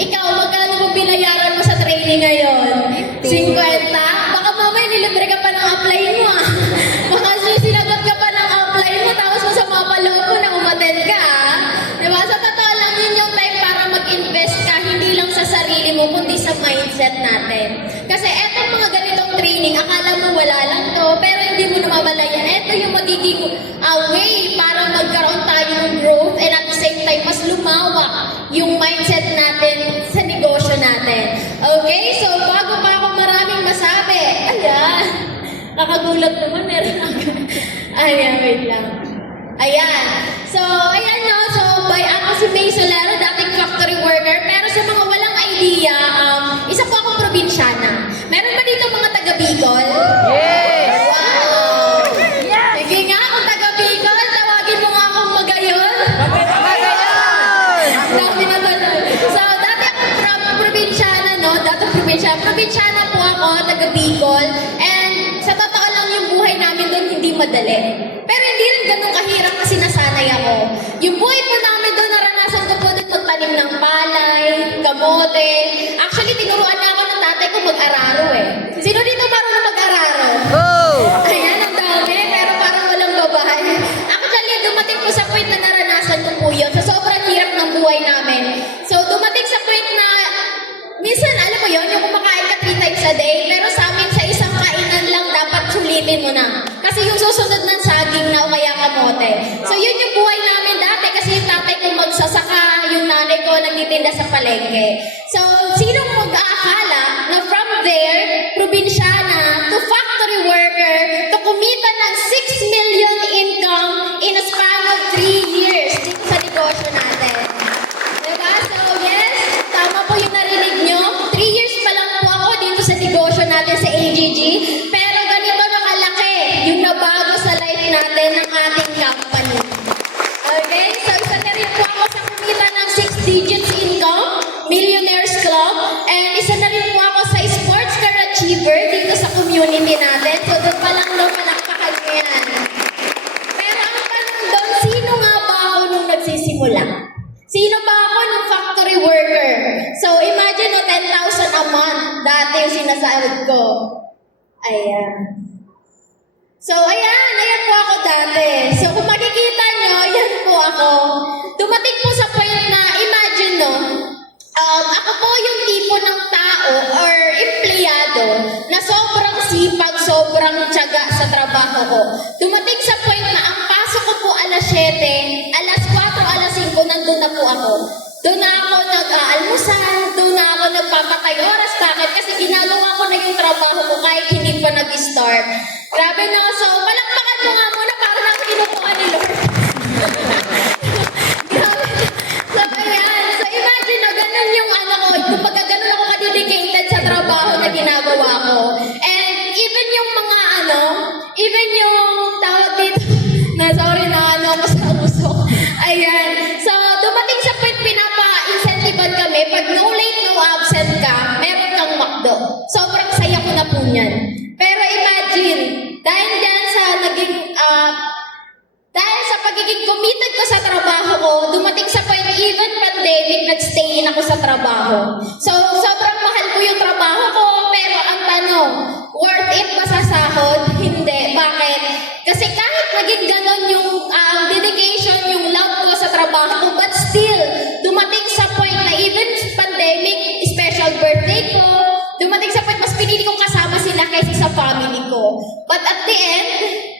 Ikaw, magkano mo binayaran mo sa training ngayon? 50? Baka mamaya nilibre ka pa ng apply mo ah. Baka sinagot ka pa ng apply mo tapos masama pa loob mo na umattend ka ah. Diba? Sa totoo lang, yun yung time para mag-invest ka, hindi lang sa sarili mo, kundi sa mindset natin. Kasi etong mga ganitong training, akala mo wala lang to, pero hindi mo namamalayan. Eto yung magiging way para magkaroon tayo ng growth and at the same time, mas lumawak yung mindset natin sa negosyo natin. Okay? So, bago pa ako maraming masabi, ayan, nakagulat naman, meron agad. Ayan, wait lang. Ayan. So, ayan no. So, ako si May Solero, dating factory worker. Pero sa mga walang idea, isa po akong probinsyana. Meron ba dito mga taga Bicol? Yes! Wow! Yes! Sige nga, kung taga Bicol, tawagin mo nga akong Magayon. Dati na tuloy. So, dati akong probinsyana, no? Probinsyana po ako, taga Bicol. And sa totoo lang yung buhay namin doon hindi madali. Pero hindi rin ganun kahirap kasi nasanay ako. Yung buhay po namin doon, naranasan ko po doon magtanim ng palay, kamote. Actually, tinuruan nga ako ng tatay ko mag-araro eh. Sino dito marunong mag-araro? Oh! Ayan, ang dami, pero parang walang babae. Actually, dumating po sa point na naranasan ko po yun. Sa sobrang hirap ng buhay namin. So, dumating sa point na, minsan, alam mo yun, yung kumakain ka 3 times a day, pero sa amin, sa isang kainan lang, dapat sulitin mo na. Kasi yung susunod ng saging na o kaya kamote. So, yun yung buhay namin dati kasi yung tatay ko magsasaka, yung nanay ko nagtitinda sa palengke. So, sinong mag-aakala na from there, probinsyana, to factory worker, to kumita ng 6 million income in a span of 3 years dito sa negosyo natin. Diba? So, yes, tama po yung narinig nyo. 3 years pa lang po ako dito sa negosyo natin sa AGG. Pero ganito nakalaki yung nabago sa life natin ng ating company. Okay? So, isa na rin po ako sa kumita ng 6 digits income, Millionaires Club, and isa na rin po ako sa Sports Car Achiever dito sa community natin. So, doon pa lang daw palakpakan nyo yan. Pero ang tanong doon, sino nga ba ako nung nagsisimula? Sino ba ako nung factory worker? So, imagine no, 10,000 a month dati yung sinasahod ko. Ayan. So, ayan po ako dati. So, kung makikita nyo, yan po ako. Dumating po sa point na, imagine no, ako po yung tipo ng tao or empleyado na sobrang sipag, sobrang tiyaga sa trabaho ko. Dumating sa point na ang pasok ko po alas 7, alas 4, alas 5, nandun na po ako. Doon na ako nag-aalmusal, doon na ako nagpapatay oras. Bakit? Kasi ginagawa ko na yung trabaho ko kahit hindi pa nag-start. Grabe na. So, palakpakan mo nga muna para lang kinukuha ni Lord. Grabe. So, ayan. So, imagine, no, ganun yung ano ko. Kumbaga, ganun ako ka-dedicated sa trabaho na ginagawa ko. And even yung mga even yung tawag dito, sorry na ako sa usok. Ayan. So, dumating sa point, pinapa-incentivean kami. Pag no late, no absent ka, meron kang McDo. Sobrang saya ko na po niyan. Pero imagine, dahil dyan sa dahil sa pagiging committed ko sa trabaho ko, dumating sa point, even pandemic, nag-stay in ako sa trabaho. So, sobrang mahal ko yung trabaho ko, pero ang tanong, worth it ba sa sahod? Hindi. Bakit? Kasi kahit naging ganon yung dedication, yung love ko sa trabaho ko, but still, dumating sa point na even pandemic, special birthday ko, dumating sa point, mas pinili kong kasama sila kaysa sa family ko. But at the end,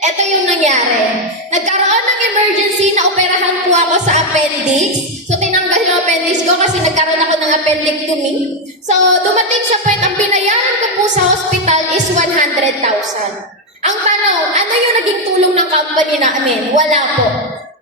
eto yung nangyari. Nagkaroon ng emergency na operahan po ako sa appendix. So, tinanggal yung appendix ko kasi nagkaroon ako ng appendectomy. So, dumating sa point, ang binayaran ko po sa hospital is 100,000. Ang tanong, ano yung naging tulong ng company namin? Wala po.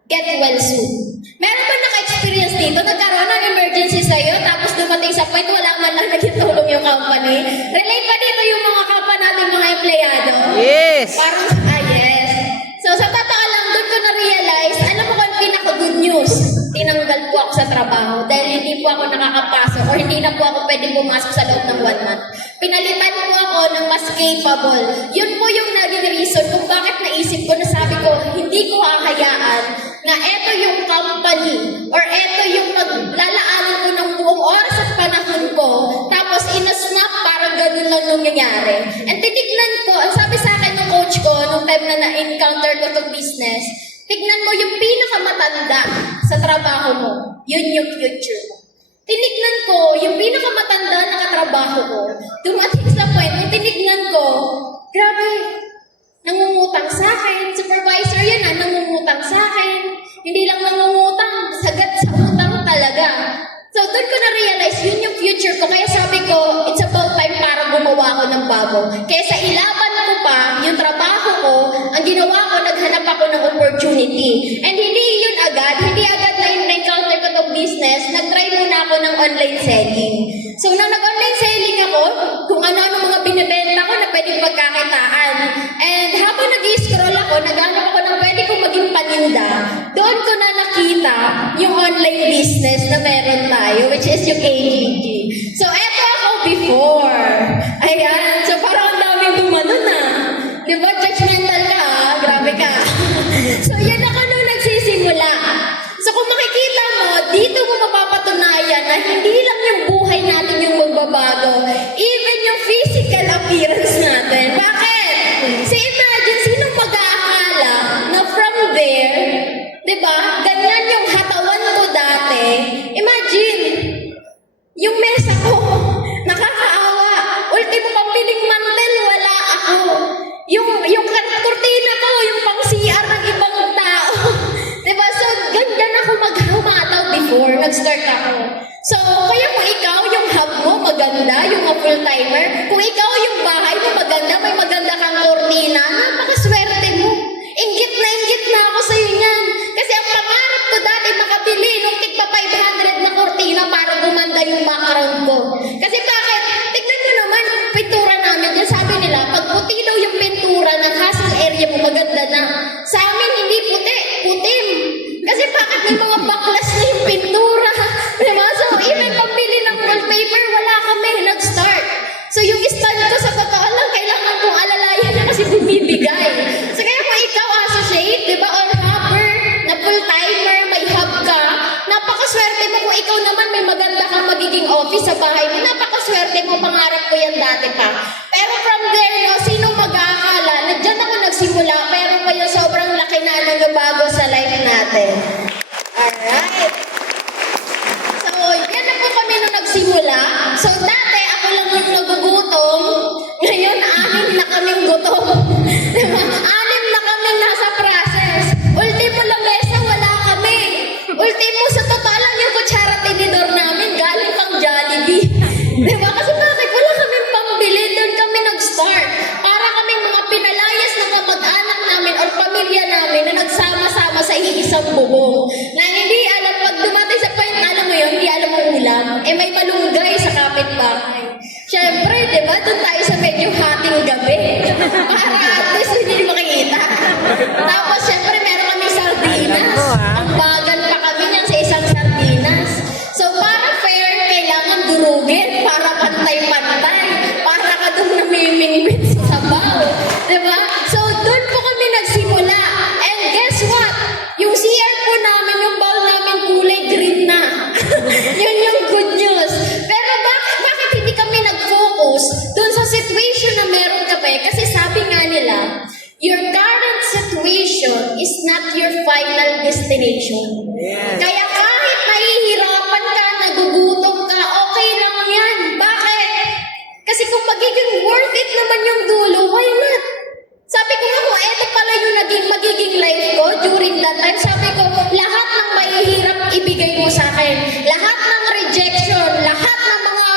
Get well soon. Meron ba naka-experience dito? Nagkaroon ng emergency sa'yo, tapos dumating sa point, wala man lang naging tulong yung company? Relate ba dito yung mga kapwa natin, mga empleyado? Yes! Parang, yes. So, sa totoo lang, doon ko na-realize, alam mo kung pinaka-good news, tinanggal po ako sa trabaho dahil hindi po ako nakakapasok or hindi na po ako pwede pumasok sa loob ng 1 month. Pinalitan po ako ng mas capable. Yun po yung naging reason kung bakit naisip ko na sabi ko, hindi ko hahayaan na eto yung company or eto yung lalaanan ko ng buong time na na-encounter ko itong business, tignan mo yung pinakamatanda sa trabaho mo, yun yung future mo. Tinignan ko, yung pinakamatanda na katrabaho ko, dumating sa point, nung tinignan ko, grabe, nangungutang sa akin, supervisor yan nangungutang sa akin, hindi lang nangungutang, sagad sa utang talaga. So, doon ko na-realize, yun yung future ko. Kaya sabi ko, it's about time para gumawa ko ng bago. Kaya sa ilaban ko pa, yung trabaho ko, ang ginawa ko, naghanap ako ng opportunity. And hindi yun agad, hindi agad na-encounter ko itong business, nag-try muna ako ng online selling. So, nang nag-online selling ako, kung ano-ano mga binibenta ko na pwedeng pagkakitaan. And habang nag-i-scroll ako, naghanap ako ng pwede kong maging paninda. Doon ko na nakita yung online business na meron tayo, which is yung AGG. So, eto ako before. Ayan. So, parang ang daming gumano na. Di ba? Judgmental ka, ha? Grabe ka. So, yan ako nung nagsisimula. So, kung makikita mo, dito mo mapapatunayan na hindi lang yung buhay natin yung magbabago, even yung physical appearance natin. Bakit? So, imagine, sinong mag-aakala na from there, di ba, ganyan yung hatawan ko dati. Imagine, yung mesa ko, nakakaawa. Ultimo pambiling mantel, wala ako. Yung kurtina ko, yung pang CR ng ibang tao. Diba? So, ganyan ako maghumataw before nag-start ako. So, kaya kung ikaw, yung hub mo maganda, yung full-timer, kung ikaw yung bahay mo maganda, may maganda kang kurtina, napakaswerte mo. Inggit na ako sa'yo niyan. Kasi ang pangarap ko dati makabili nung tigpa 500 na kurtina para gumanda yung background ko. Kasi bakit? Tignan nyo naman, pintura namin dyan. Sabi nila, pag puti daw yung pintura ng hustle area mo, maganda na. Sa amin, hindi puti, putim. Kasi bakit may mga baklas na yung pintura? Diba? So, even pambili ng wallpaper, wala kami. Nag-start. So, yung stand ko sa totoo lang, kailangan kong alalayan na kasi bumibigay. So, kaya kung ikaw associate, di ba, or hubber, na full-timer, may hub ka, napakaswerte mo kung ikaw naman may maganda kang magiging office sa bahay mo. Napakaswerte mo, pangarap ko yan dati pa. Pero from there, no, sinong mag-aakala, na dyan ako nagsimula, pero ngayon sobrang laki na nagbabago sa life natin. Alright. So, yan na po kami nung nagsimula. So, dati, ako lang yung nagugutom. Ngayon, 6 na kaming gutom. Diba? 6 na kaming nasa process. Ultimo lamesa, wala kami. Ultimo, sa totoo lang yung kutsara tinidor namin, galing pang Jollibee. Diba? Kasi bakit? Wala kaming pambili. Doon kami nag-start. Para kaming mga pinalayas na kamag-anak namin or pamilya namin na nagsama-sama sa iisang bubong. Na hindi alam, pag dumating sa point, alam mo yun, hindi alam ang ulam, eh may malunggay sa kapitbahay. Siyempre, di ba, doon tayo sa medyo hating gabi. Para at least hindi makikita. Tapos, siyempre, meron kami sardinas. Ang bagal pa kami niyan sa isang sardinas. So, para fair, kailangan durugin para pantay-pantay. Para ka doon namimingwit sa sabaw. Di ba? So, doon po kami nagsimula. And guess what? Yung CR po namin, yung bowl namin kulay green na. Yun yung good news. Pero bakit hindi kami nag-focus doon sa situation na meron ka ba? Kasi sabi nga nila, your current situation is not your final destination. Yes. Kaya kahit nahihirapan ka, nagugutom ka, okay lang yan. Bakit? Kasi kung magiging worth it naman yung dulo, why not? Sabi ko nga kung eto pala yung magiging life ko during that time, sabi ko, lahat ng mahihirap ibigay mo sa akin. Lahat ng rejection, lahat ng mga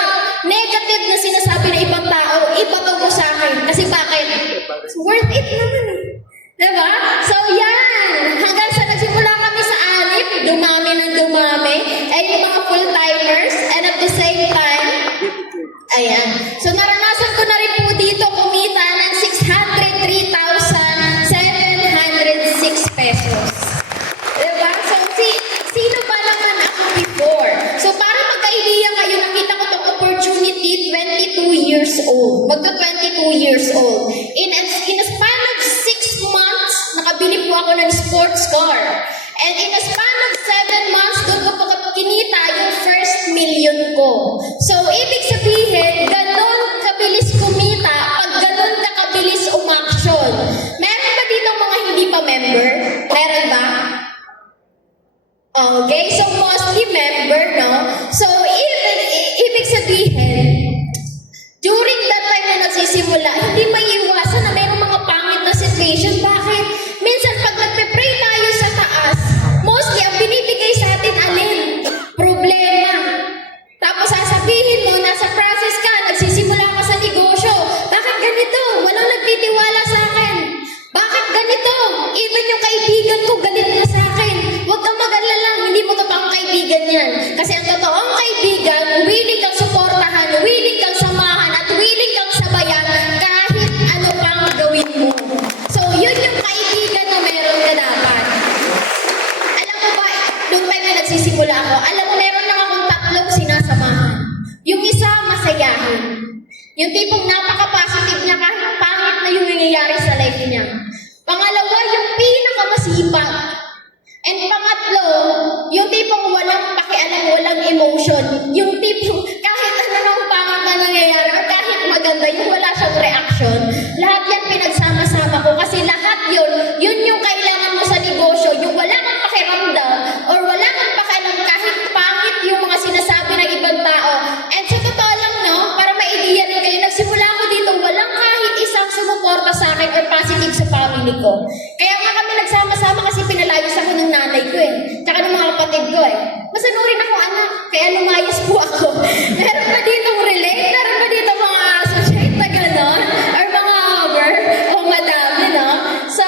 negative na sinasabi ng ibang tao, ibato mo sa akin. Kasi bakit? It's worth it naman. Diba? So yan, hanggang sa nagsimula kami sa 6, dumami ng dumami, ay yung mga full-timers, and at the same time, ayan. So naranasan ko na rin po dito kumita ng 603,706 pesos. Diba? So sino ba naman ako before? So para magka-idea kayo, nakita ko itong opportunity 22 years old. Magka-22 years old. In a span of 6 months, nakabili po ako ng sports car. And in a span of 7 months, doon ko po kinita yung first million ko. So, ibig sabihin, ganon kabilis kumita pag ganon ka kabilis umaksyon. Meron ba member? Meron ba? Okay, so mostly member, no? So, ibig sabihin, during that time na nagsisimula, hindi may iwasan na mayroong mga pangit na situation. Bakit? Minsan pag nagpe-pray tayo sa taas, mostly ang binibigay sa atin alin? Problema. Tapos sasabihin mo, nasa process ka, nagsisimula ka sa negosyo. Bakit ganito? Walang nagtitiwala sa akin. Bakit ganito? Even yung kaibigan ko, galit na sa akin. Huwag kang mag-alala, hindi mo totoong kaibigan yan. Kasi ang totoong kaibigan, willing kang suportahan, willing kang samahan, at willing kang sabayan kahit ano pang gawin mo. So, yun yung kaibigan na meron ka dapat. Alam mo ba, nung time na nagsisimula ako, alam mo, meron lang akong tatlong sinasamahan. Yung isa, masayahin. Yung tipong napaka-positive niya kahit pangit na yung nangyayari sa life niya. Pangalawa, yung pinakamasipag. And pangatlo, yung tipong walang pakialam, walang emotion. Yung tipong kahit ano nang pangit na nangyayari or kahit maganda, yung wala siyang reaction. Lahat yan pinagsama-sama ko kasi lahat yun yung kailangan mo sa negosyo. Yung wala kang pakiramdam or wala kang pakialam kahit pangit yung mga sinasabi ng ibang tao. And sa totoo lang, no, para maidiyan rin kayo, nagsimula ako dito, walang kahit isang sumuporta sa akin or positive sa family ko. Kaya nga kami nagsama-sama kasi pinalayos ako ng nanay ko eh. Tsaka ng mga kapatid ko eh. Masanurin ako anak, kaya lumayas po ako. Meron ba dito relate? Meron ba dito mga associate na gano'n? Or mga over? O madami, no? So,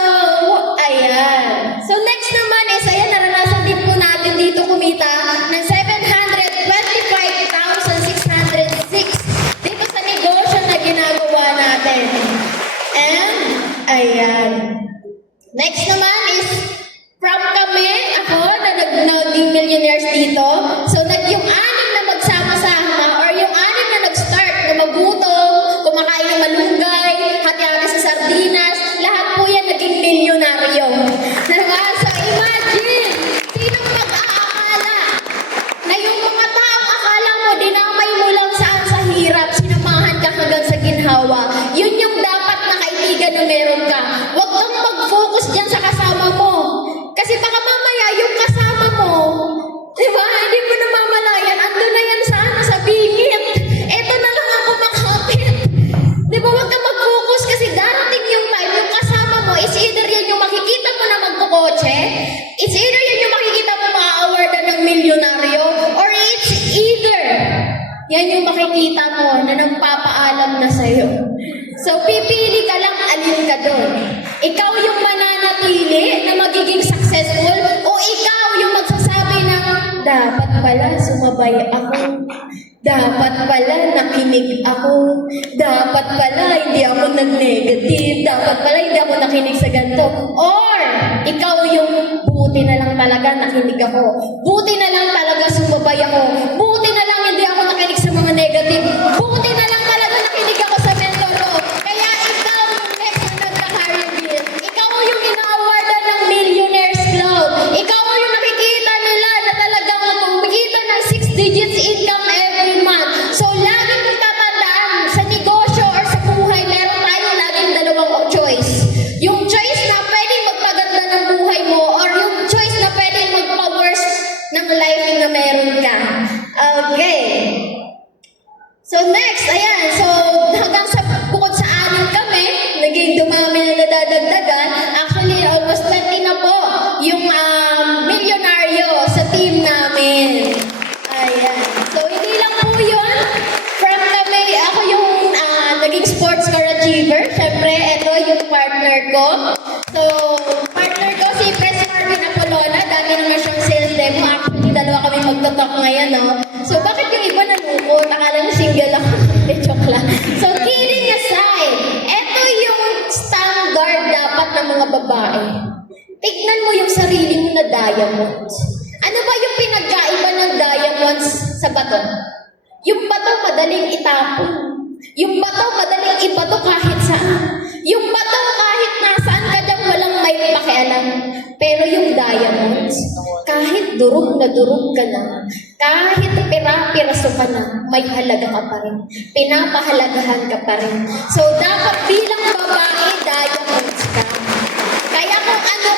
ayan. So, next naman is, ayan, naranasan din po natin dito kumita ng 725,606 dito sa negosyo na ginagawa natin. And, ayan. Next naman is, from kami, ako, na naging millionaires dito. So, yung anim na magsama-sama or yung anim na nag-start na magutom, kumakain ng malunggay, hati-hati sa sardinas, lahat po yan naging milyonaryo. Diba? So, imagine, sinong mag-aakala na yung mga taong akala mo, dinamay mo lang saan sa hirap, sinamahan ka hanggang sa ginhawa. Yun yung dapat na kaibigan na meron ka. Huwag kang mag-focus dyan sa kasama mo. Kasi baka mamaya yung kasama mo, diba, hindi mo na mamalayan, ando na yan sa bingit. Eto na lang ako makapit. Diba, huwag kang mag-focus kasi darating yung time, yung kasama mo, is either yan yung makikita mo na magkukotse, it's either yan yung makikita mo ma-awardan ng milyonaryo, or it's either yan yung makikita mo na nagpapaalam na sa'yo. So, pipili ka lang, alin ka doon. Ikaw yung mananatili na magiging successful o ikaw yung magsasabi ng dapat pala sumabay ako, dapat pala nakinig ako, dapat pala hindi ako nag-negative, dapat pala hindi ako nakinig sa ganito. Or, ikaw yung buti na lang talaga nakinig ako, buti na lang talaga sumabay ako, buti na lang hindi ako nakinig sa mga negative, buti na lang talaga nakinig ako sa mentor ko. Kaya ikaw yung next na nagka-career build. Ikaw yung ina-awardan ng Millionaires Club. Ikaw yung nakikita nila na talagang kumikita ng 6 digits income every month. So, lagi mong tatandaan, sa negosyo or sa buhay, meron tayong laging dalawang choice. Yung choice na pwedeng magpaganda ng buhay mo or yung choice na pwedeng magpa-worse ng life na meron ka. Okay. So next, ayan. So hanggang sa bukod sa anim kami, naging dumami na nadadagdagan. Actually, almost 20 na po yung milyonaryo sa team namin. Ayan. So hindi lang po yun. From kami, ako yung naging sports car achiever. Siyempre, ito yung partner ko. So, partner ko si Press Marvin Apolona. Dami naman siyang sales demo. Actually, dalawa kami magtotalk ngayon, no? So, bakit yung iba nalukot? Akala na single ako. Joke lang. So, kidding aside, ito yung standard dapat ng mga babae. Tignan mo yung sarili mo na diamonds. Ano ba yung pinagkaiba ng diamonds sa bato? Yung bato madaling itapon. Yung bato madaling ibato kahit saan. Yung bato kahit nasaan ka dyan walang may pakialam. Pero yung diamonds, kahit durog na durog ka na, kahit pira-piraso ka na, may halaga ka pa rin. Pinapahalagahan ka pa rin. So, dapat bilang babae, diamonds ka. Kaya kung ano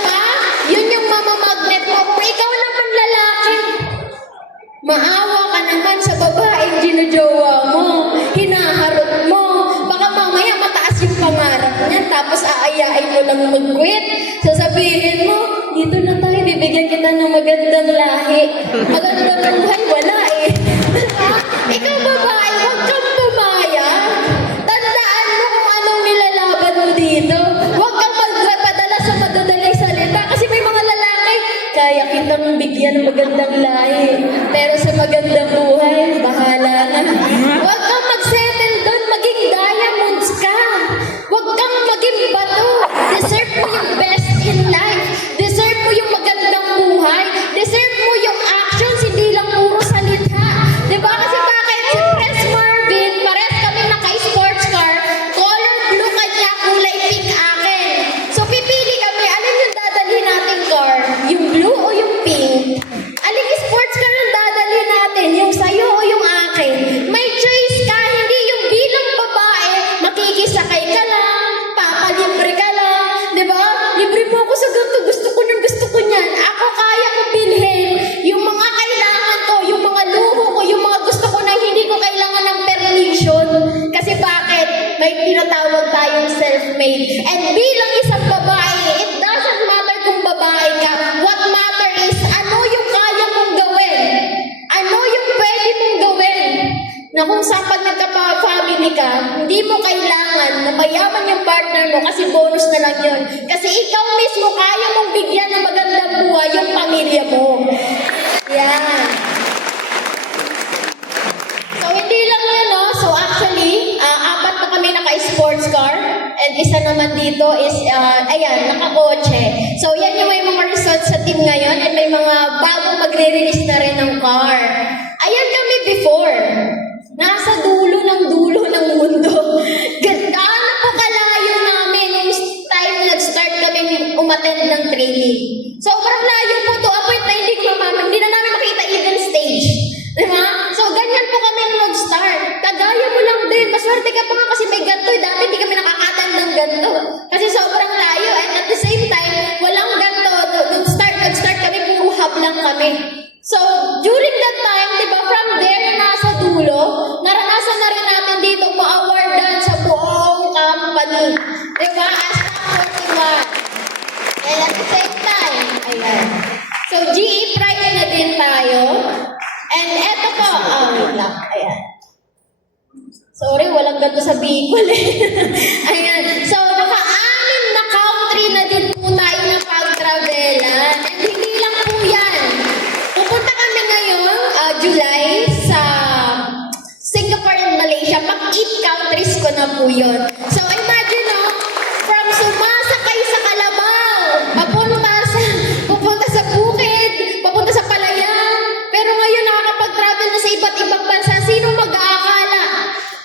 Maawa ka naman sa babaeng ginujowa mo. Hinaharot mo. Baka mamaya mataas yung pangarap niya, tapos aayain mo lang mag-quit. Sasabihin mo, dito na tayo, bibigyan kita ng magandang lahi. Magandang buhay, wala eh. Ikaw babae, huwag kang pumayag. Tandaan mo kung anong nilalaban mo dito. Huwag kang magpadala sa madadaling salita kasi may mga lalaki, kaya kitang bigyan ng magandang lahi. Pero sa magandang buhay, bahala na. Huwag kang mag-settle doon, maging diamonds ka. Huwag kang maging bato. Deserve mo yung best in life. Deserve mo yung magandang buhay. Deserve mo yung actions, hindi lang puro salita. Diba? Kasi bakit si Pres Marvin, pares kami naka-sports car, color blue kanya, kulay pink akin. So pipili kami, alin yung dadalhin nating car? Yung blue o yung pink? Alin yung sports car yung dadalhin natin? Yung sayo o yung akin? May choice ka, hindi yung bilang babae, makikisakay ka lang, papalibre ka lang, diba? Libre mo ako sa ganito, gusto ko niyan. Ako kaya ko bilhin yung mga kailangan ko, yung mga luho ko, yung mga gusto ko na hindi ko kailangan ng permission. Kasi bakit? May tinatawag tayong self-made. And bilang isang babae, it doesn't matter kung babae ka. What matter is, ano yung kaya mong gawin? Ano yung pwede mong gawin? Na kung saan pag nagka-family ka, hindi mo kailangan na mayaman yung partner mo kasi bonus na lang yun. Kasi ikaw mismo kaya mong bigyan ng magandang buhay yung pamilya mo. Yan. So, hindi lang yun, no? So, actually, apat na kami naka-sports car. And isa naman dito is, ayan, naka-kotse. So, yan yung may mga results sa team ngayon. And may mga bagong magre-release na rin ng car. Ayan kami before. Nasa dulo ng mundo. Gaano po kalayo namin yung time na nag-start kami umattend ng training. Sobrang layo po to. Apoy na hindi na namin makita even stage. Diba? So, ganyan po kami nag-start. Kagaya mo lang din. Maswerte ka pa nga kasi may ganito. Dati hindi kami nakakatend ng ganito. Kasi sobrang layo. And at the same time, walang ganito. Nag-start kami, puro hub lang kami. So, during that time, di ba, from there na nasa dulo, naranasan na rin natin dito ma-awardan sa buong company. Di ba? As top 41. And at the same time, ayan. So, GE Pride na din tayo. And eto po, wait lang, ayan. Sorry, walang ganito sa Bicol eh. Ayan. So, naka-anim na country na din po tayo na pag-travelan. And hindi lang po yan. Pupunta kami ngayong July sa Singapore and Malaysia. Pag-8 countries ko na po yun. So, imagine, no? From sumasakay sa Kalabaw, pupunta sa Bukid, papunta sa Palayan. Pero ngayon, nakakapag-travel na sa iba't ibang bansa. Sino mag-aakala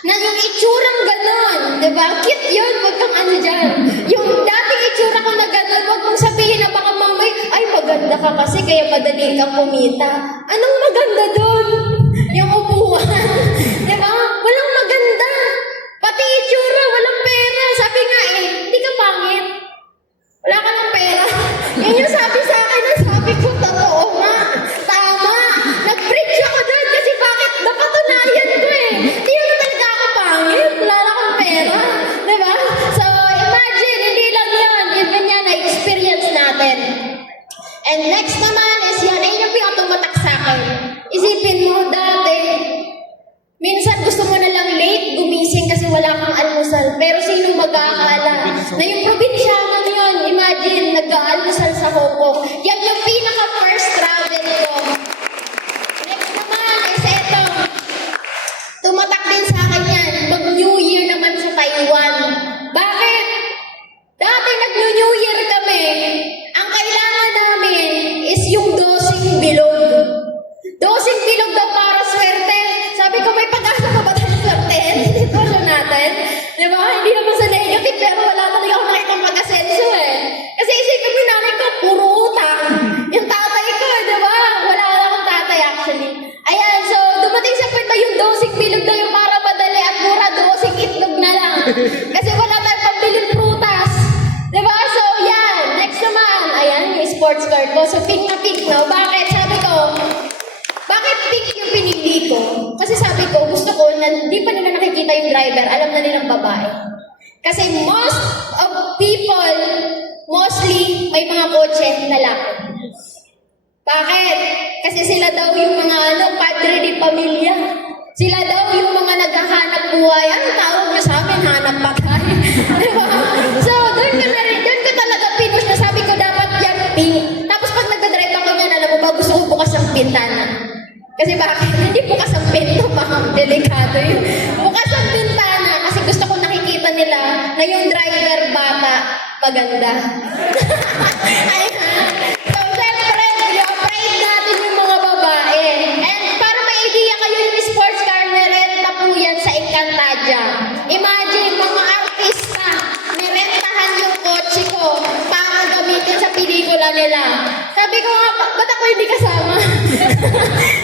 na yung itsurang ganon, di ba? Cute yun, wag kang ano dyan. Yung dating itsura ko na ganon, wag mong sabihin na baka mamay, ay maganda ka kasi kaya madali kang kumita. Anong maganda doon? Yung upuan. Di ba? Walang maganda. Pati itsura, walang pera. Sabi nga hindi ka pangit. Wala ka ng pera. Yun yung sabi sa akin, sabi ko, totoo nga. Tama. Nag-preach ako doon kasi bakit? Napatunayan ko eh. Hindi naman talaga ako pangit. Wala na akong pera. Diba? So, imagine, hindi lang yan. Even yan, na-experience natin. And next naman is yan. Ayun yung pinatumatak sa akin. Isipin mo, dati, minsan gusto mo na lang late gumising kasi wala kang almusal. Pero sino mag-aakala na yung probinsyano yun, imagine, nag-aalmusal sa Hoko. Yan yung pinaka-first travel ko. Next naman is eto. Tumatak din sa akin yan. Mag-New Year naman sa Taiwan. Bakit? Dati nag-New Year kami. Ang kailangan namin is yung dosing bilog. Dosing bilog daw para swerte. Sabi ko, may pag-asa pa ba tayo swertein? Sitwasyon natin. Di ba? Hindi naman sa negative, pero wala talaga akong nakitang mag-asenso eh. Kasi isipin mo namin ko, puro utang. Yung tatay ko, di ba? Wala akong tatay actually. Ayan, so dumating sa point na yung dosing bilog daw yung para madali at mura, dosing itlog na lang. Kasi wala tayong pambiling prutas. Di ba? So yan, next naman. Ayan, yung sports card ko. So pink na pink, no? Bakit? Sabi ko, bakit Bakit pink yung pinili ko? Kasi sabi ko, gusto ko na hindi pa nila nakikita yung driver, alam na nilang babae. Kasi most of people, mostly, may mga kotse lalaki. Bakit? Kasi sila daw yung mga padre di pamilya. Sila daw yung mga naghahanap buhay. Ano tawag niya sa amin? Hanap bagay. Diba? So, doon ko talaga pinush na sabi ko dapat yan pink. Tapos pag nagdadrive ako niyan, alam mo ba, gusto ko bukas ang pintana. Kasi bakit? Hindi bukas ang pinto, baka delikado yun. Bukas ang pintana kasi gusto ko nakikita nila na yung driver bata maganda. Ayan. So, syempre, i-operate natin yung mga babae. And para may idea kayo, yung sports car, merenta po yan sa Encantadia. Imagine, mga artista, merentahan yung kotse ko para gamitin sa pelikula nila. Sabi ko nga, ba't ako hindi kasama?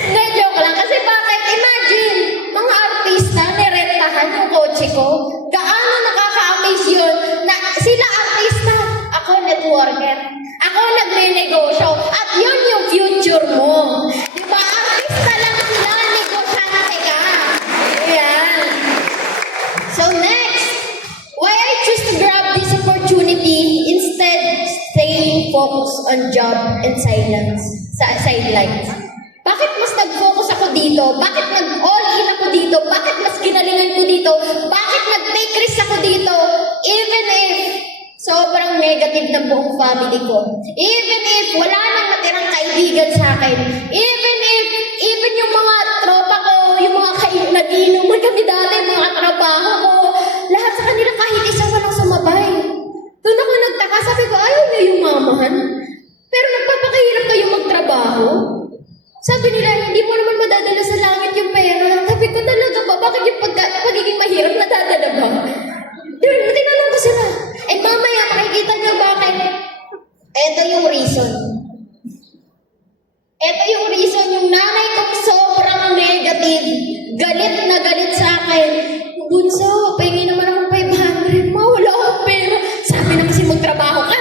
Hindi, joke lang. Kasi bakit? Imagine, mga artista, nirentahan yung kotse ko. Gaano nakaka-amaze yun na sila artista, ako networker. Ako nagne-negosyo. At yun yung future mo. Diba? Artista lang sila, negosyante ka. Ayan. So next, why I choose to grab this opportunity instead staying focused on job and sidelines. Bakit mas nag-focus ako dito? Bakit nag-all-in ako dito? Bakit mas ginalingan ko dito? Bakit nag-take risk ako dito? Even if sobrang negative ng buong family ko. Even if wala nang natirang kaibigan sa akin. Even yung mga tropa ko, yung mga nag-iinuman kami dati, mga trabaho ko, lahat sa kanila kahit isa walang sumabay. Doon ako nagtaka, sabi ko, ayaw niya yung mamahan. Pero nagpapakahirap kayo magtrabaho. Sabi nila, hindi mo naman madadala sa langit yung pera. Sabi ko talaga ba, bakit yung pagiging mahirap nadadala ba? Tinanong ko sila. Eh mamaya, makikita niyo bakit. Ito yung reason. Ito yung reason, yung nanay ko sobrang negative. Galit na galit sa akin. Bunso, pahingi naman akong 500. Wala akong pera. Sabi na kasi magtrabaho ka.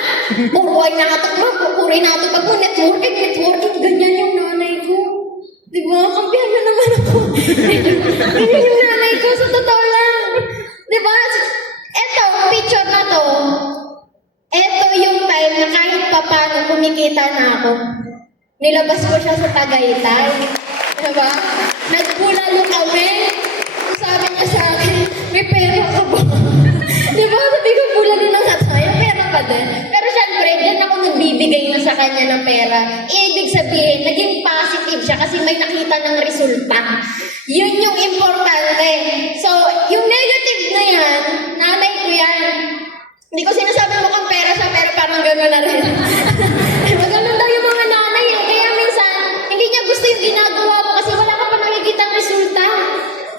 Puruay na ito, pupurin na ito. Pag mo networking, ganyan yung nanay ko. Diba? Kampihan na naman ako. Ganyan yung nanay ko, sa totoo lang. Diba? Eto, picture na to. Eto yung time na kahit paano kumikita na ako. Nilabas ko siya sa Tagaytay. Diba? Nagbulalo kami. Sabi niya sa akin, may pera ka ba? Diba? Sabi ko, bulalo na nga tayo. Pera ka din. Pero syempre, dyan ako nagbibigay na sa kanya ng pera. Ibig sabihin, naging positive siya kasi may nakita ng resulta. Yun yung importante. So, yung negative na yan, nanay ko yan. Hindi ko sinasabi mo kung pera siya, pero parang gano'n na rin. Ganun daw yung mga nanay eh. Kaya minsan, hindi niya gusto yung ginagawa mo kasi wala ka pa nakikita ng resulta.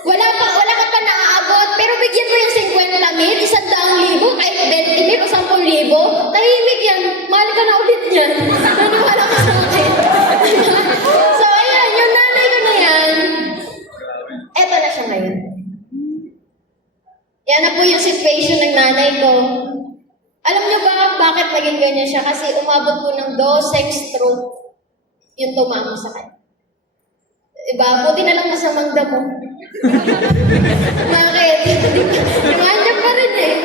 Wala ka pa naaabot. Pero bigyan mo yung 50,000, 100,000, kahit 20,000 o 10,000. Tahimik yan. Mahal ka na ulit yan. Naniwala ka sa akin. So, ayan, yung nanay ko na yan. Eto na siya ngayon. Yan na po yung situation ng nanay ko. Alam niyo ba bakit naging ganyan siya? Kasi umabot po ng 12 stroke yung tumama sa kanya. Diba? Buti na lang masamang damo. Bakit? Nandiyan pa rin eh.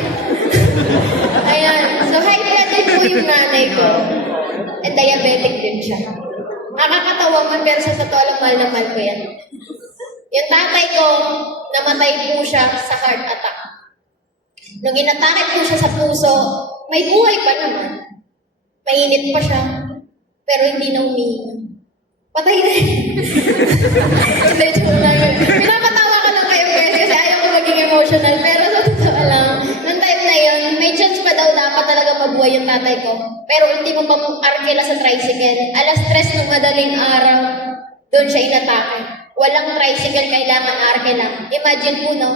Ayan. So, high blood din po yung nanay ko. At diabetic din siya. Nakakatawa man, pero sa totoo lang, mahal na mahal ko yan. Yung tatay ko, namatay po siya sa heart attack. Nung inatake po siya sa puso, may buhay pa naman. Mainit pa siya, pero hindi na umiinom. Patay na yun. Hindi, joke lang yun. Pinapatawa ka lang kayo guys kasi ayaw ko maging emotional. Pero sa totoo lang, nung time na yun, may chance pa daw dapat talaga mabuhay yung tatay ko. Pero ultimo pa mong arkela sa tricycle. Alas 3 ng madaling araw, doon siya inatake. Walang tricycle, kailangan arkela. Imagine po, no?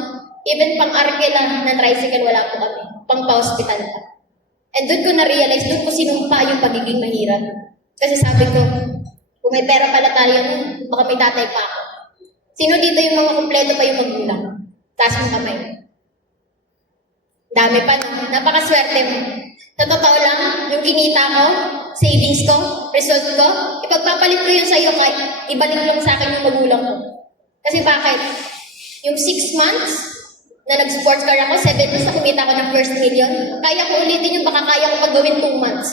Even pang arkela ng tricycle, wala po kami. Pang pa-hospital pa. And doon ko na-realize, doon ko sinumpa yung pagiging mahirap. Kasi sabi ko, kung may pera pala tayo, baka may tatay pa ako. Sino dito yung mga kumpleto pa yung magulang? Taas mong kamay. Dami pa, no? Napakaswerte mo. Sa totoo lang, yung kinita ko, savings ko, result ko, ipagpapalit ko yun sa'yo kahit ibalik lang sa akin yung magulang ko. Kasi bakit? Yung 6 months na nag-sports car ako, 7 months na kumita ko ng first million, kaya ko ulitin yung baka kaya ko pag-gawin 2 months.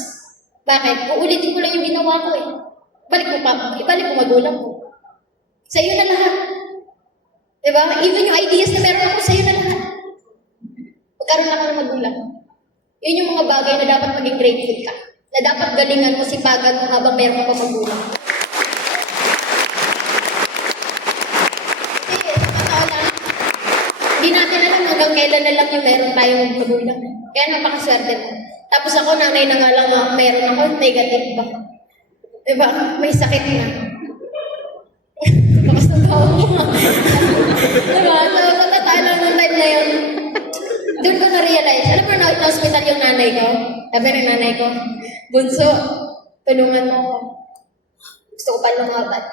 Bakit? Uulitin ko lang yung ginawa ko eh. Ibalik ko magulang ko. Sa'yo na lahat. Diba? Even yung ideas na meron ako, sa'yo na lahat. Magkaroon ako ng magulang. Yun yung mga bagay na dapat maging grateful ka. Na dapat galingan mo, sipagan mo habang meron ka pa magulang. Kasi, sa totoo lang, hindi natin alam hanggang kailan na lang yung meron tayong magulang. Kaya napakaswerte mo. Tapos ako, nanay na nga lang meron ako, negative pa. Diba? May sakit na. Bakas ng tao mo. Diba? So, matatalo ng time na yun. Doon ko na-realize. Alam mo, na-hospital yung nanay ko. Sabi ng nanay ko, Bunso, tulungan mo ako. Gusto ko pa lumaban.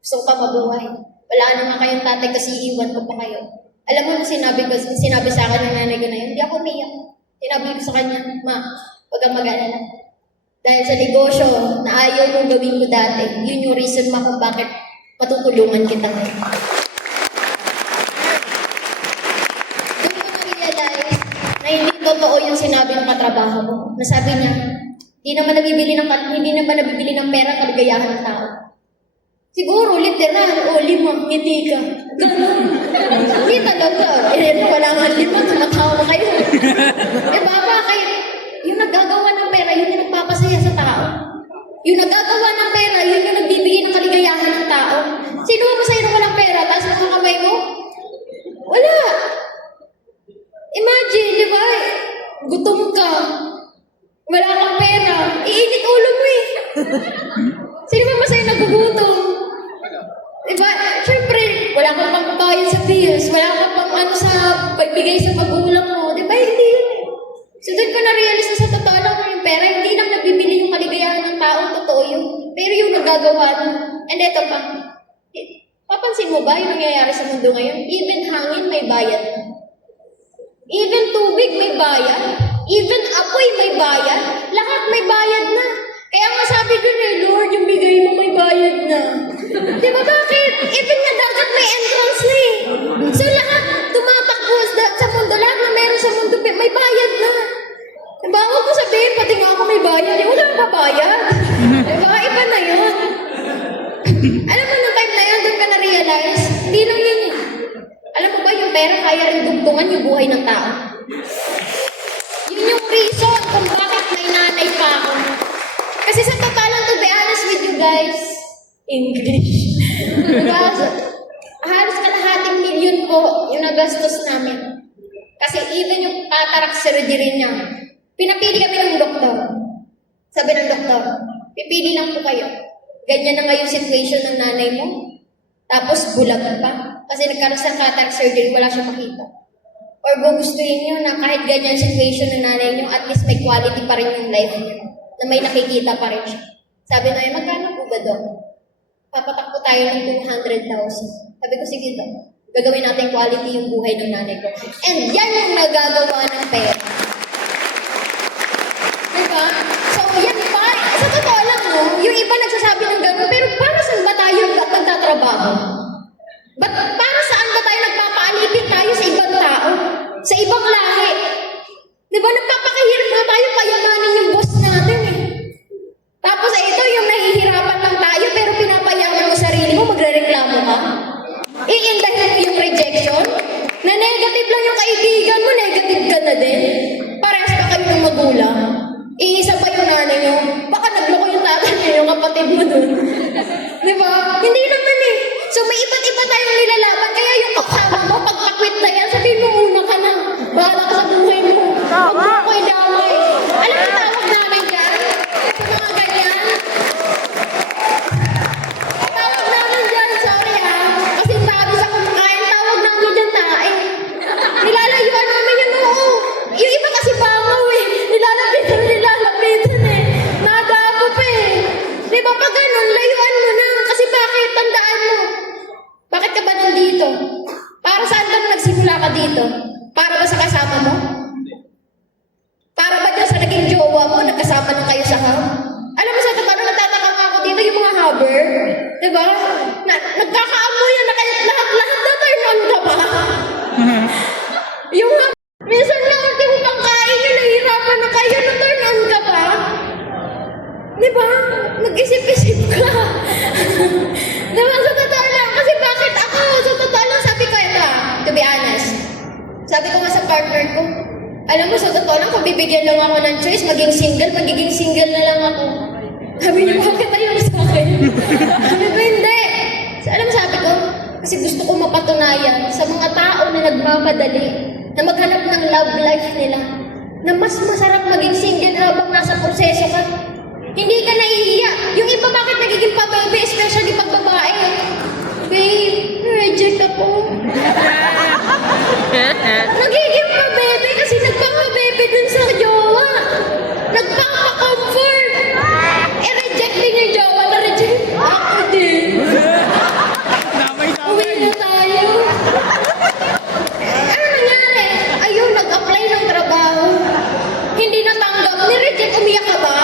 Gusto ko pa mabuhay. Wala na nga kayong tatay kasi iiwan ko pa kayo. Alam mo, sinabi sa akin ng nanay ko na yun, hindi ako umiyak. Sinabi ko sa kanya, Ma, huwag kang mag-alala. Dahil sa negosyo na ayaw mong gawin ko dati, yun yung reason ma kung bakit matutulungan kita ngayon. Doon ko na-realize na hindi totoo yung sinabi ng katrabaho ko. Nasabi niya, hindi naman nabibili ng pera kaligayahan ng tao. Siguro, literal, o lima, ngiti ka. Ganun. Hindi talaga. Wala nga lima, tumatawa kayo. Diba, bakit? Yung naggagawa ng pera, yun yung nagpapasaya sa tao. Yung naggagawa ng pera, yun yung nagbibigay ng kaligayahan ng tao. Sino ba masaya na walang pera, tapos mga kamay mo? Wala. Imagine, di ba? Gutom ka. Wala kang pera. Iinit ulo mo eh. Sino ba masaya nagugutom? Diba? Siyempre, wala kang pangbayad sa bills, wala kang pang sa pagbigay sa magulang mo. Diba? Hindi yun eh. So, doon ko na-realize na sa totoo lang yung pera, hindi lang nabibili yung kaligayahan ng tao, totoo yun. Pero yung nagagawa na. And eto pa, papansin mo ba yung nangyayari sa mundo ngayon? Even hangin, may bayad na. Even tubig, may bayad. Even apoy, may bayad. Lahat may bayad na. Kaya nga sabi dun eh, Lord, yung bigay mo may bayad na. Di ba bakit? Even nga dagat may entrance na eh. So lahat tumatakbo sa mundo, lahat na meron sa mundo, may bayad na. Diba? Huwag mo sabihin, pati nga ako may bayad. Wala pa bayad. Diba? Iba na yun. Alam mo, nung time na yun, doon ka na-realize, hindi lang yun eh. Alam mo ba, yung pera kaya rin dugtungan yung buhay ng tao. Yun yung reason kung bakit may nanay pa ako. Kasi sa totalan, to be honest with you guys, English. Diba? Halos kalahating milyon po yung nagastos namin. Kasi even yung cataract surgery niya, pinapili kami ng doktor. Sabi ng doktor, pipili lang po kayo. Ganyan na nga yung situation ng nanay mo. Tapos bulag pa. Kasi nagkaroon sa cataract surgery, wala siya makita. Or gugustuhin nyo na kahit ganyan situation ng nanay nyo, at least may quality pa rin yung life niyo. Na may nakikita pa rin siya. Sabi na, magkano po ba doon? Papatakbo tayo ng 200,000. Sabi ko, sige daw. Gagawin natin quality yung buhay ng nanay ko. And yan yung nagagawa ng pera. Diba? So, yan pa. Sa totoo lang, no? Yung iba nagsasabi ng gano'n, pero para saan ba tayo magtatrabaho? Para saan ba tayo nagpapaalipin tayo sa ibang tao? Sa ibang lahi? Diba? Nagpapakahirap na tayo, payamanin yung boss natin eh. Tapos ito, yung nahihirapan lang tayo, pero pinapayaman mo sarili mo, magre-reklamo ka? Iindahin mo yung rejection? Na negative lang yung kaibigan mo, negative ka na din. Parehas pa kayo ng magulang. Iisa pa yung nanay nyo. Baka nagloko yung tatay nyo, yung kapatid mo dun. Diba? Hindi naman eh. So may iba't iba tayong nilalaban. Kaya yung kasama mo, pag pakwit na yan, sabihin mo una ka na. Bahala ka sa buhay mo. Huwag mo ko idamay. Alam mo tawag namin dyan? Sa mga ganyan. Tawag namin dyan, sorry ha. Kasi sabi sa kumakain, tawag namin dyan tae. Nilalayuan namin yung oo. Yung iba kasi bangaw eh. Nilalapitan eh. Nagago pa eh. Di ba pag ganun, layuan mo na. Kasi bakit? Tandaan mo. Bakit ka ba nandito? Para saan ka nagsimula ka dito? Para ba sa kasama mo? Para ba dyan sa naging jowa mo, nagkasama na kayo sa ham? Alam mo sa totoo, nagtataka rubber. Diba? Nagkakaamoy na kaya lahat na turn on ka ba? Yung minsan na ultimo pang kain nyo, nahihirapan na kayo na turn on ka ba? Diba? Mag-isip-isip ka. Diba? Sa totoo lang. Kasi bakit ako? Sa totoo lang, sabi ko ito to be honest. Sabi ko nga sa partner ko, alam mo, sa totoo lang, kung bibigyan lang ako ng choice, magiging single na lang ako. Sabi niya, bakit ayaw sa akin? Sabi ko, hindi. Alam mo, sabi ko, kasi gusto ko mapatunayan sa mga tao na nagmamadali, na maghanap ng love life nila, na mas masarap maging single habang nasa proseso ka. Hindi ka nahihiya. Yung iba bakit nagiging pa-baby, especially pag babae. Babe, reject ako. Nagiging pa-baby kasi nagpapa-baby dun sa jowa. Nagpapa-comfort. Rejecting yung jowa na reject. Ako din. Uwi na tayo. Ano nangyari? Ayun, nag-apply ng trabaho. Hindi natanggap. Ni-reject, umiyak ka ba?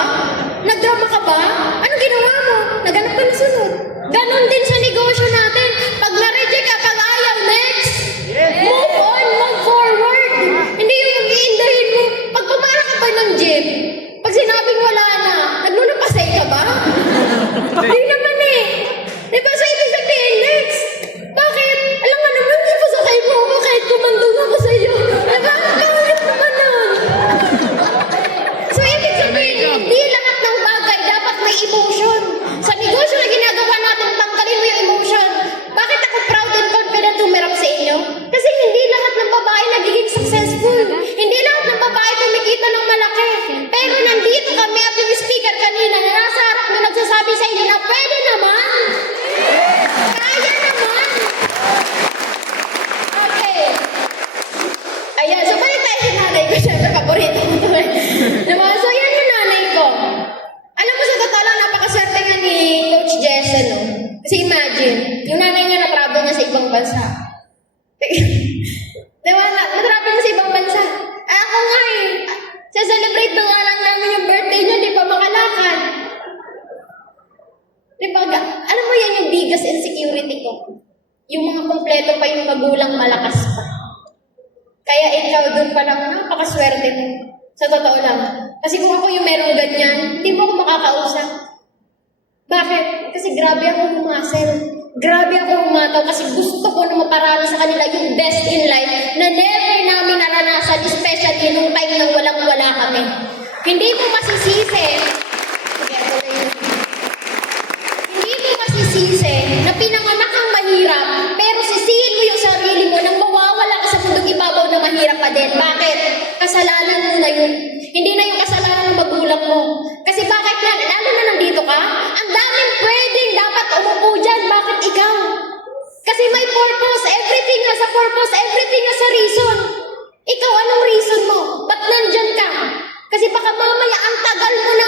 Nagdrama ka ba? Anong ginawa mo? Naghanap ka na sunod. Ganon din sa negosyo natin. Pag na-reject ka, pag ayaw, next. Move on, move forward. Hindi yung mag-iindahin mo. Pag pumara ka pa ng gym, pag sinabing wala na, nagnunapasay ka ba? Hindi naman eh. Diba? So, ibig sabihin, next. Bakit? Alam nga naman, hindi pa sakay mo ako kahit kumandong ako sa'yo. Diba? Kawalit naman nun. So, ibig sabihin, hindi lahat ng bagay dapat may emotion. Sa negosyo na ginagawa natin, tanggalin mo yung emotion. Bakit ako proud and confident humirap sa inyo? Kasi hindi lahat ng babae nagiging successful. Hindi lahat ng babae kumikita ng malaki. Pero nandito kami at yung speaker kanina na nasa harap na nagsasabi sa inyo na pwede naman. Kaya naman. Okay. Ayan, so balik tayo sa nanay ko. Siyempre, paborito ko ito eh. Diba? So, yan yung nanay ko. Alam mo, sa totoo lang, napakaswerte nga ni Coach Jessa, no? Kasi imagine, yung nanay niya na-travel niya sa ibang bansa. Diba? Na-travel niya sa ibang bansa. Ako nga eh. Sa-celebrate na nga lang namin yung birthday niya, di pa makalakad. Diba? Alam mo yan yung biggest insecurity ko. Yung mga kompleto pa yung magulang malakas pa. Kaya ikaw doon pa lang, napakaswerte mo. Sa totoo lang. Kasi kung ako yung merong ganyan, hindi mo ako makakausap. Bakit? Kasi grabe ako humasel. Grabe ako humataw kasi gusto ko na maparala sa kanila yung best in life na never namin naranasan, especially nung time na walang-wala kami. Hindi mo masisisi. Hindi mo masisisi na pinanganak kang mahirap, pero sisihin mo yung sarili mo nang mawawala ka sa mundong ibabaw na mahirap pa din. Bakit? Kasalanan mo na yun. Hindi na yung kasalanan ng magulang mo. Kasi bakit yan? Lalo na nandito ka, ang daming pwedeng dapat umupo dyan. Bakit ikaw? Kasi may purpose. Everything has a purpose. Everything has a reason. Ikaw, anong reason mo? Ba't nandyan ka? Kasi baka mamaya ang tagal mo na